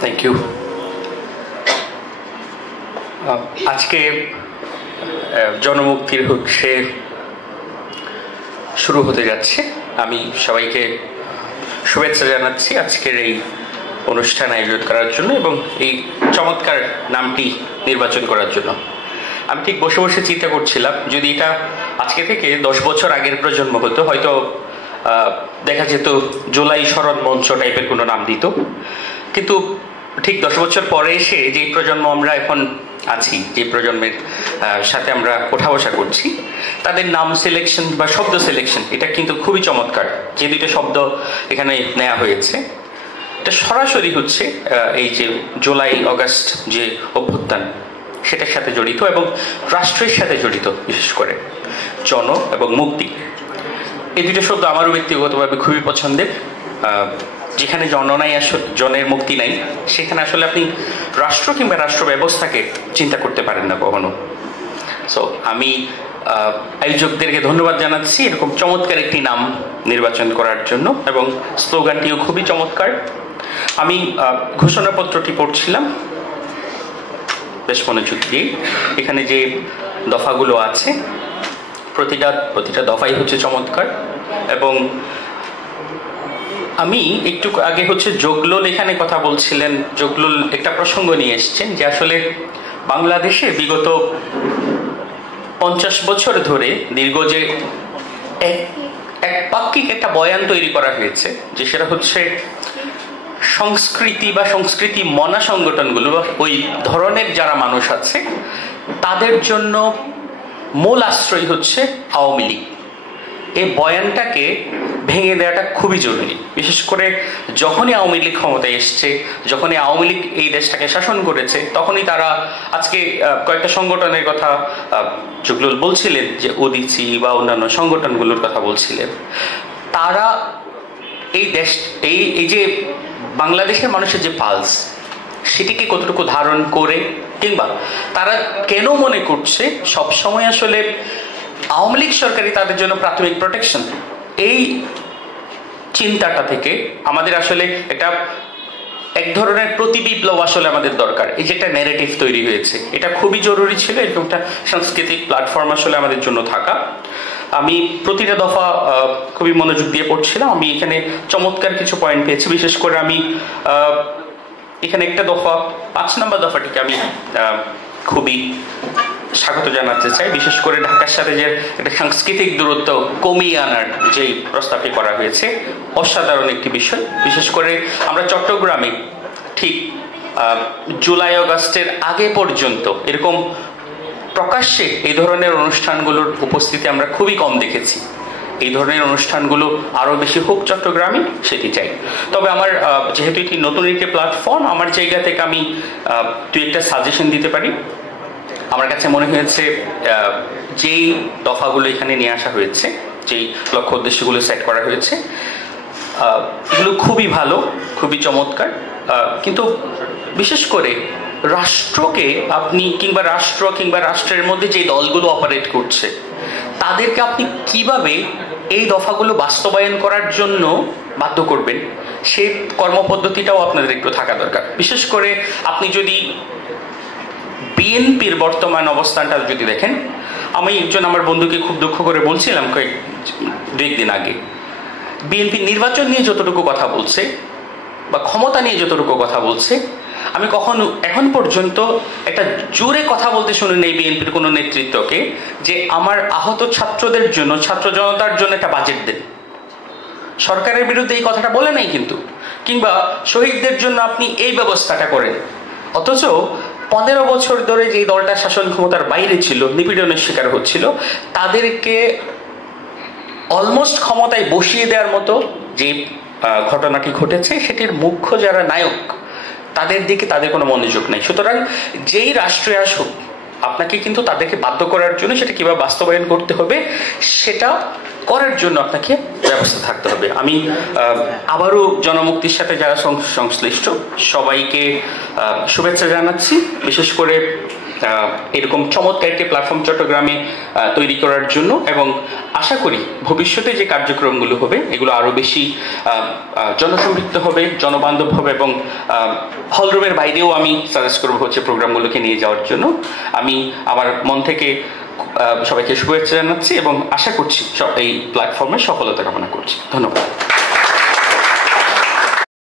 Thank you. আজকে জনমুক্তির হচ্ছে শুরু হতে যাচ্ছে। আমি সবাইকে শুভেচ্ছা জানাচ্ছি আজকের এই অনুষ্ঠান আয়োজন করার জন্য এবং এই চমৎকার নামটি নির্বাচন করার জন্য। আমি ঠিক বসে বসে চিন্তা করছিলাম, যদি এটা আজকে থেকে 10 বছর আগের প্রজন্ম হতো, হয়তো দেখা যেত জুলাই স্মরণ মঞ্চ টাইপের কোনো নাম দিত। কিন্তু ঠিক 10 বছর পরে এসে যে প্রজন্ম আমরা এখন আছি, যে প্রজন্মের সাথে আমরা ওঠা বসা করছি, তাদের নাম সিলেকশন বা শব্দ সিলেকশন এটা কিন্তু খুবই চমৎকার। যে দুটো শব্দ এখানে নেওয়া হয়েছে এটা সরাসরি হচ্ছে এই যে জুলাই অগাস্ট যে অভ্যুত্থান সেটার সাথে জড়িত এবং রাষ্ট্রের সাথে জড়িত। বিশেষ করে জন এবং মুক্তি, এই দুটো শব্দ আমারও ব্যক্তিগতভাবে খুবই পছন্দের। যেখানে জন নাই, জনের মুক্তি নাই, সেখানে আসলে আপনি রাষ্ট্র কিংবা রাষ্ট্র ব্যবস্থাকে চিন্তা করতে পারেন না কখনো। সো আমি আয়োজকদেরকে ধন্যবাদ জানাচ্ছি এরকম চমৎকার একটি নাম নির্বাচন করার জন্য, এবং স্লোগানটিও খুবই চমৎকার। আমি ঘোষণাপত্রটি পড়ছিলাম বেশ মনোযোগ দিয়ে। এখানে যে দফাগুলো আছে প্রতিটা দফাই হচ্ছে চমৎকার। এবং আমি একটু আগে হচ্ছে জগলুল এখানে কথা বলছিলেন, জগলুল একটা প্রসঙ্গ নিয়ে এসছেন যে আসলে বাংলাদেশে বিগত 50 বছর ধরে দীর্ঘ যে এক পাক্ষিক একটা বয়ান তৈরি করা হয়েছে, যে সেটা হচ্ছে সংস্কৃতি বা সংস্কৃতি মনা সংগঠনগুলো বা ওই ধরনের যারা মানুষ আছে তাদের জন্য মূল আশ্রয় হচ্ছে আওয়ামী লীগ। এই বয়ানটাকে ভেঙে দেওয়াটা খুবই জরুরি। বিশেষ করে যখনই আওয়ামী লীগ ক্ষমতায় এসছে, যখনই আওয়ামী লীগ এই দেশটাকে শাসন করেছে, তখনই তারা আজকে কয়েকটা সংগঠনের কথা জগলুল বলছিলেন, যে ওদিচি বা অন্যান্য সংগঠনগুলোর কথা বলছিলেন। তারা এই দেশ এই যে বাংলাদেশের মানুষের যে পালস সেটিকে কতটুকু ধারণ করে, কিংবা তারা কেন মনে করছে সবসময় আসলে আওয়ামী লীগ সরকারই তাদের জন্য প্রাথমিক প্রোটেকশন, এই চিন্তাটা থেকে আমাদের আসলে একটা এক ধরনের প্রতিবিপ্লব আসলে আমাদের দরকার। এই যে একটা ন্যারেটিভ তৈরি হয়েছে, এটা খুবই জরুরি ছিল এরকম একটা সাংস্কৃতিক প্ল্যাটফর্ম আসলে আমাদের জন্য থাকা। আমি প্রতিটা দফা খুবই মনোযোগ দিয়ে পড়ছিলাম। আমি এখানে চমৎকার কিছু পয়েন্ট পেয়েছি। বিশেষ করে আমি এখানে একটা দফা 5 নম্বর দফাটিকে আমি খুবই স্বাগত জানাতে চাই। বিশেষ করে ঢাকার সাথে যে একটা সাংস্কৃতিক দূরত্ব কমিয়ে আনার যে প্রস্তাবটি করা হয়েছে, অসাধারণ একটি বিষয়। বিশেষ করে আমরা চট্টগ্রামে ঠিক জুলাই অগাস্টের আগে পর্যন্ত এরকম প্রকাশ্যে এই ধরনের অনুষ্ঠানগুলোর উপস্থিতি আমরা খুবই কম দেখেছি। এই ধরনের অনুষ্ঠানগুলো আরও বেশি হোক চট্টগ্রামে, সেটি চাই। তবে আমার যেহেতু এটি নতুন একটি প্ল্যাটফর্ম, আমার জায়গা থেকে আমি 2-1টা সাজেশন দিতে পারি। আমার কাছে মনে হয়েছে যেই দফাগুলো এখানে নিয়ে আসা হয়েছে, যেই লক্ষ্য উদ্দেশ্যগুলো সেট করা হয়েছে, এগুলো খুবই ভালো, খুবই চমৎকার। কিন্তু বিশেষ করে রাষ্ট্রকে আপনি কিংবা রাষ্ট্রের মধ্যে যে দলগুলো অপারেট করছে তাদেরকে আপনি কিভাবে এই দফাগুলো বাস্তবায়ন করার জন্য বাধ্য করবেন, সেই কর্মপদ্ধতিটাও আপনাদের একটু থাকা দরকার। বিশেষ করে আপনি যদি বিএনপির বর্তমান অবস্থানটা যদি দেখেন, আমি একজন আমার বন্ধুকে খুব দুঃখ করে বলছিলাম দুই দিন আগে, বিএনপি নির্বাচন নিয়ে যতটুকু কথা বলছে বা ক্ষমতা নিয়ে যতটুকু কথা বলছে, আমি কখনো এখন পর্যন্ত একটা জোরে কথা বলতে শুনি নেই বিএনপির কোনো নেতৃত্বকে যে আমার আহত ছাত্রদের জন্য, ছাত্র জনতার জন্য একটা বাজেট দেন। সরকারের বিরুদ্ধে এই কথাটা বলে নাই কিন্তু, কিংবা শহীদদের জন্য আপনি এই ব্যবস্থাটা করেন। অথচ 15 বছর ধরে যে দলটা শাসন ক্ষমতার বাইরে ছিল, নিপীড়নের শিকার হচ্ছিল, তাদেরকে অলমোস্ট ক্ষমতায় বসিয়ে দেওয়ার মতো যে ঘটনাটি ঘটেছে, সেটির মুখ্য যারা নায়ক তাদের দিকে তাদের কোনো মনোযোগ নেই। সুতরাং যেই রাষ্ট্রে আসুক, আপনাকে কিন্তু তাদেরকে বাধ্য করার জন্য সেটা কিভাবে বাস্তবায়ন করতে হবে সেটা করার জন্য আপনাকে ব্যবস্থা থাকতে হবে। আমি আবারও জনমুক্তির সাথে যারা সংশ্লিষ্ট সবাইকে শুভেচ্ছা জানাচ্ছি। বিশেষ করে এরকম চমৎকার একটি প্ল্যাটফর্ম চট্টগ্রামে তৈরি করার জন্য, এবং আশা করি ভবিষ্যতে যে কার্যক্রমগুলো হবে এগুলো আরও বেশি জনসমৃদ্ধ হবে, জনবান্ধব হবে, এবং হলরুমের বাইরেও আমি সাজেস্ট করবো হচ্ছে প্রোগ্রামগুলোকে নিয়ে যাওয়ার জন্য। আমি আমার মন থেকে সবাইকে শুভেচ্ছা জানাচ্ছি এবং আশা করছি এই প্ল্যাটফর্মে সফলতা কামনা করছি। ধন্যবাদ।